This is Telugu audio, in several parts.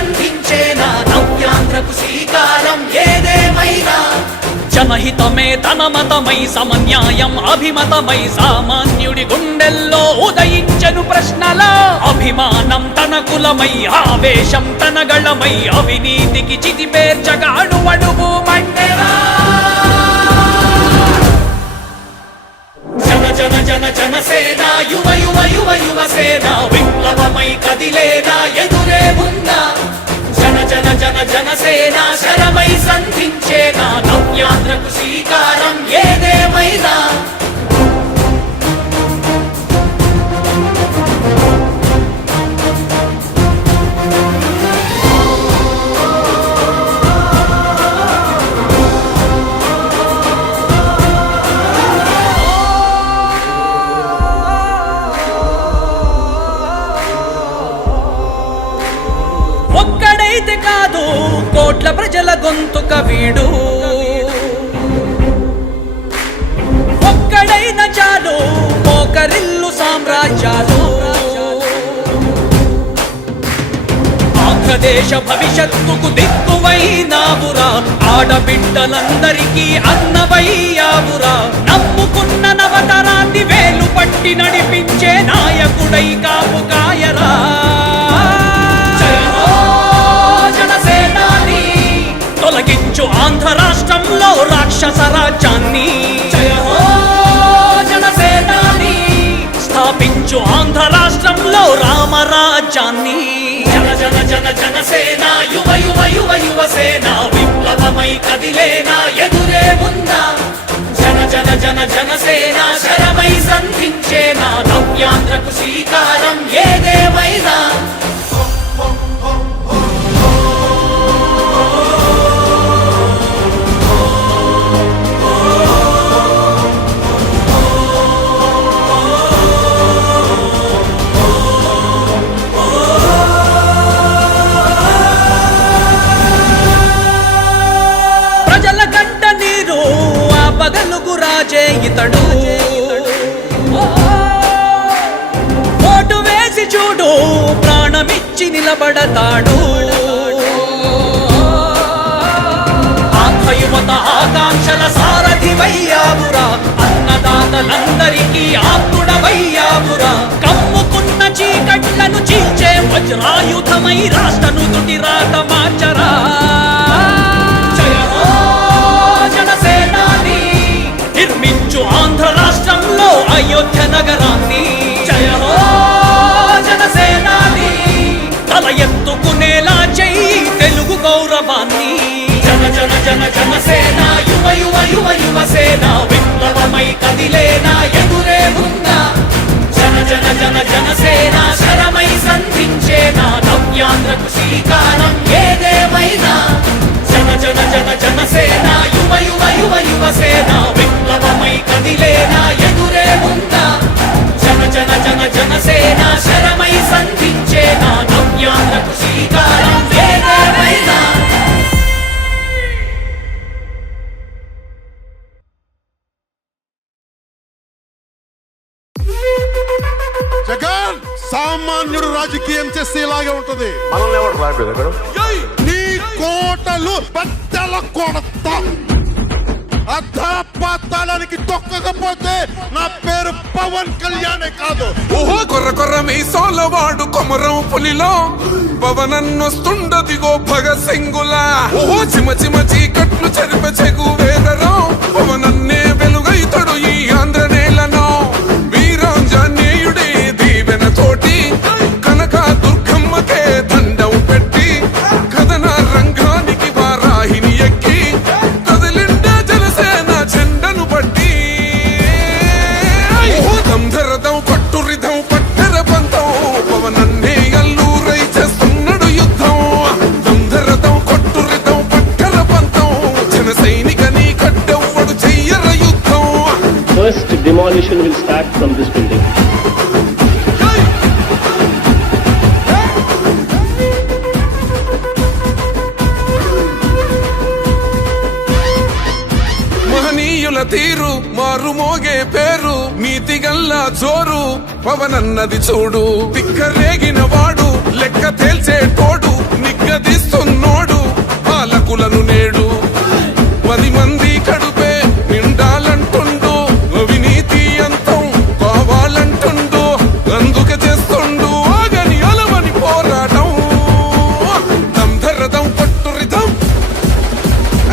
సంధించేనా నవ్యాంధ్రకు శ్రీకారం ఏదేమైనా జనహితమే తన మతమై సమన్యాయం అభిమతమై సామాన్యుడి గుండెల్లో ఉదయించెను ప్రశ్నల అభిమానం తన కులమై ఆవేశం తన గళమై అవినీతికి చితిపేర్చగా అణువణువు మండెరా జన జన జన జనసేన యువ యువ యువ యువసేన విప్లవమై కదిలేనా ఎదురే ఉందా జన జన జన జనసేన శరమై సంధించేనా నవ్యాంధ్రకు శ్రీకారం ఏదేమైనా ఒక్కడైతే కాదు కోట్ల ప్రజల గొంతుక వీడు ఒక్కడైన చాలు మోకరిల్లు సామ్రాజ్యాలు ఆంధ్రదేశ భవిష్యత్తుకు దిక్కువైనావురా ఆడబిడ్డలందరికీ అన్నవయ్యావురా నమ్ముకున్న నవతరాన్ని వేలు పట్టి నడిపించే నాయకుడై కాపు కాయరా తొలగించు ఆంధ్ర రాష్ట్రంలో రాక్షస రాజ్యాన్ని జయ హో జనసేనాని స్థాపించు ఆంధ్ర రాష్ట్రంలో రామరాజ్యాన్ని జన జన జన జనసేన యువ యువ యువ యువసేన విప్లవమై కదిలేనా ఎదురే ఉందా జన జన జన జనసేన శరమై సంధించేనా నవ్యాంధ్రకు శ్రీకారం ఏదేమైనా పగలుగు రాజే ఇతడు ఓటు వేసి చూడు ప్రాణమిచ్చి నిలబడతాడు ఆంధ్రయువత ఆకాంక్షల సారథివయ్యావురా అన్నదాతలందరికీ ఆత్ముడవయ్యావురా కమ్ముకున్న చీకట్లను చీల్చే వజ్రాయుధమై రాష్ట్రను తుటి రాత మార్చరా నిర్మించు ఆంధ్ర రాష్ట్రంలో అయోధ్య నగరాన్ని జయ హో జనసేనాని తల ఎత్తుకునేలా చెయ్యి తెలుగు గౌరవాన్ని జన జన జన జనసేన యువ యువ యువ యువసేన విప్లవమై కదిలేనా ఎదురే ఉందా జన జన జన జనసేన శరమై సంధించేనా నవ్యాంధ్రకు శ్రీకారం ఏదేమైనా జన జన జన జనసేన యువ యువ యువ యువసేన విప్లవమై కదిలేనా ఎదురే ఉందా జన జన జన జనసేన శరమై సంధించేనా నవ్యాంధ్రకు శ్రీకారం ఏదేమైనా జగన్ సామాన్యుడు రాజకీయం చేస్తే ఇలాగే ఉంటది. మనల్ని ఎవరు రాయలేదు నీ కోటలు బద్దల కొడతా అధాపాతాళానికి తొక్కకపోతే నా పేరు పవన్ కళ్యాణే కాదు. ఓహో కొర్ర కొర్ర మీసాల వాడు కొమరం పులిలో పవనన్నొస్తుండదిగో భగత్ సింగులా ఓహో చిమ చిమ చీకట్లు చెరిప చెగు వేదరో పవనన్నే వెలుగైతడు ఈ ఆంధ్ర నేలను వీరాంజనేయుడే దీవెన తోటి కనక దుర్గమ్మకే దండం పెట్టి కథన రంగానికి వారాహిని ఎక్కి కదిలిండే జనసేన జెండను బట్టి దంధరదం కట్టురిదం పట్టెర పంతం పవనన్నే అల్లూరై చేస్తున్నాడు యుద్ధం దంధరదం కొట్టురిదం పట్టెర పంతం జన సైనికని కట్టెవ్వడు చెయ్యర యుద్ధం. First demolition will start from this building. మహనీయుల తీరు మారు మోగే పేరు నీతిగల్లా జోరు పవనన్నది చూడు తిక్కరేగిన వాడు లెక్క తేల్చే తోడు నిగ్గదీస్తున్నోడు పాలకులను నేడు 10 మంది కడుపే నిండాలంటుండు అవినీతి అంతం కావాలంటుండు అందుకే చేస్తుండు ఆగని అలమని పోరాటం దంధరదం కొట్టు రిధం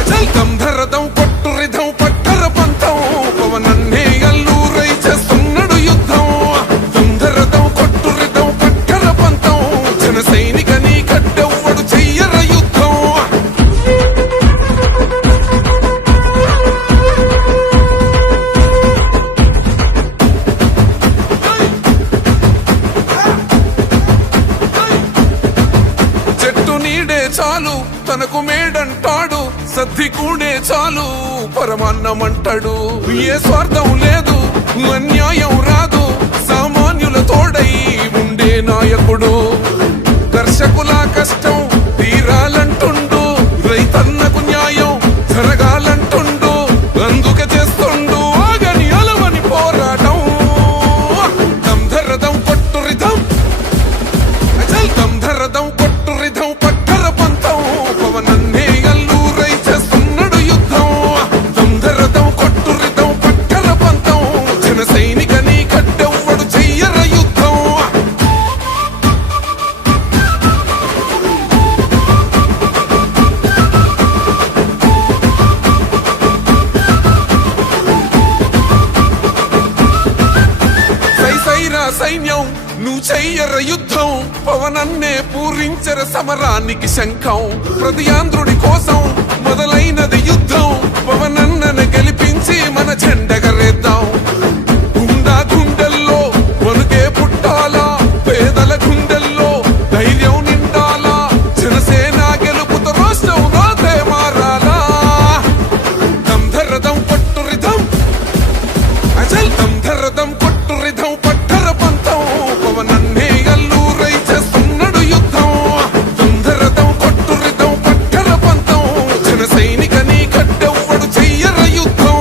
అచల్ దంధరదం కొట్టు రిధం పట్టర పంతం పవనన్నే అల్లూరై చేస్తున్నాడు యుద్ధం దంధరదం కొట్టు రిధం పట్టర పంతం జన సైనిక నీ కట్టెవ్వడు చెయ్యర యుద్ధం చెట్టు నీడే చాలు తనకు మేడంటాడు సద్ది కూడే చాలు పరమాన్నమంటాడు ఏ స్వార్థం లేదు అన్యాయం రాదు సామాన్యుల తోడై ఉండే నాయకుడు దర్శకుల కష్టం తీరాలంటుండు రైతన్నకు న్యాయం జరగాలంటుండు అందుకే చేస్తుండు ఆగని అలవని పోరాటం దంధరదం కొట్టు రిధం అచల్ దంధరదం కొట్టు రిధం పట్టర పంతం పవనన్నే అల్లూరై చేస్తున్నాడు యుద్ధం దంధరదం కొట్టు రిధం పట్టర పంతం జన సైనిక నీ కట్టెవ్వడు చెయ్యర యుద్ధం సైరా సైన్యం నువ్వు చెయ్యర యుద్ధం పవనన్నే పూరించర సమరానికి శంఖం ప్రతి ఆంధ్రుడి కోసం మొదలైనది యుద్ధం పవనన్నను గెలిపించి మన జెండగరేద్దాం గుండా గుండెల్లో వణుకే పుట్టాలా పేదల గుండెల్లో ధైర్యం నిండాలా జనసేన గెలుపుతో రాష్ట్రం రాతే మారాలా దంధరదం కొట్టు రిధం అచల్ దంధరదం కొట్టు రిధం పట్టర పంతం పవనన్నే అల్లూరై చేస్తున్నాడు యుద్ధం దంధరదం కొట్టు రిధం పట్టర పంతం జన సైనిక నీ కట్టెవ్వడు చెయ్యర యుద్ధం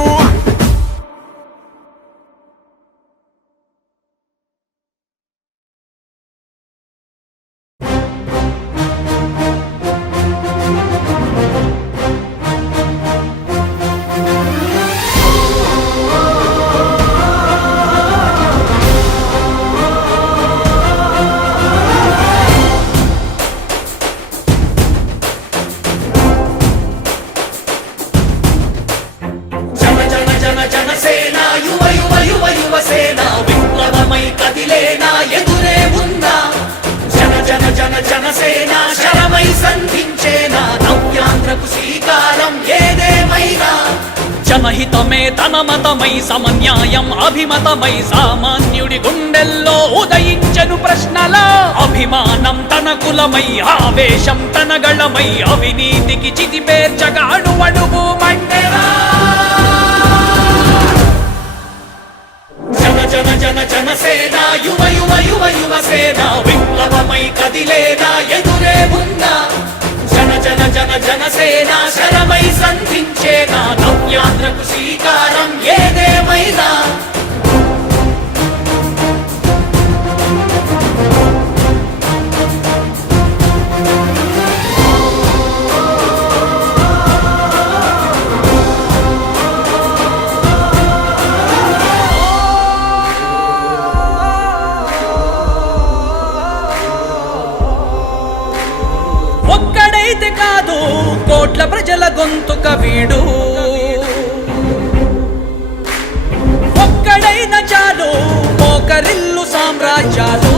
జన జన జన జనసేన యువ యువ యువ యువసేన విప్లవమై కదిలేనా ఎదురే ఉందా జన జన జన జనసేన శరమై సంధించేనా నవ్యాంధ్రకు శ్రీకారం ఏదేమైనా జనహితమే తన మతమై సమన్యాయం అభిమతమై సామాన్యుడి గుండెల్లో ఉదయించెను ప్రశ్నల అభిమానం తన కులమై ఆవేశం తన గళమై అవినీతికి చితిపేర్చగా అడువడుగు మండెరా జన జన జన జనసేన యువ యువ యువ యువసేన విప్లవమై కదిలేనా ఎదురే ఉందా జన జన జన జనసేన శరమై సంధించేనా నవ్యాంధ్రకు శ్రీకారం ఏదేమైనా ఒక్కడైతే కాదు కోట్ల ప్రజల గొంతుక వీడు ఒక్కడైన చాలు మోకరిల్లు సామ్రాజ్యాలు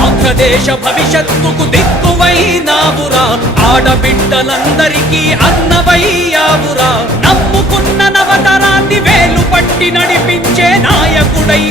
ఆంధ్రదేశ భవిష్యత్తుకు దిక్కువైనావురా ఆడబిడ్డలందరికీ అన్నవయ్యావురా నమ్ముకున్న నవతరాన్ని వేలు పట్టి నడిపించే నాయకుడై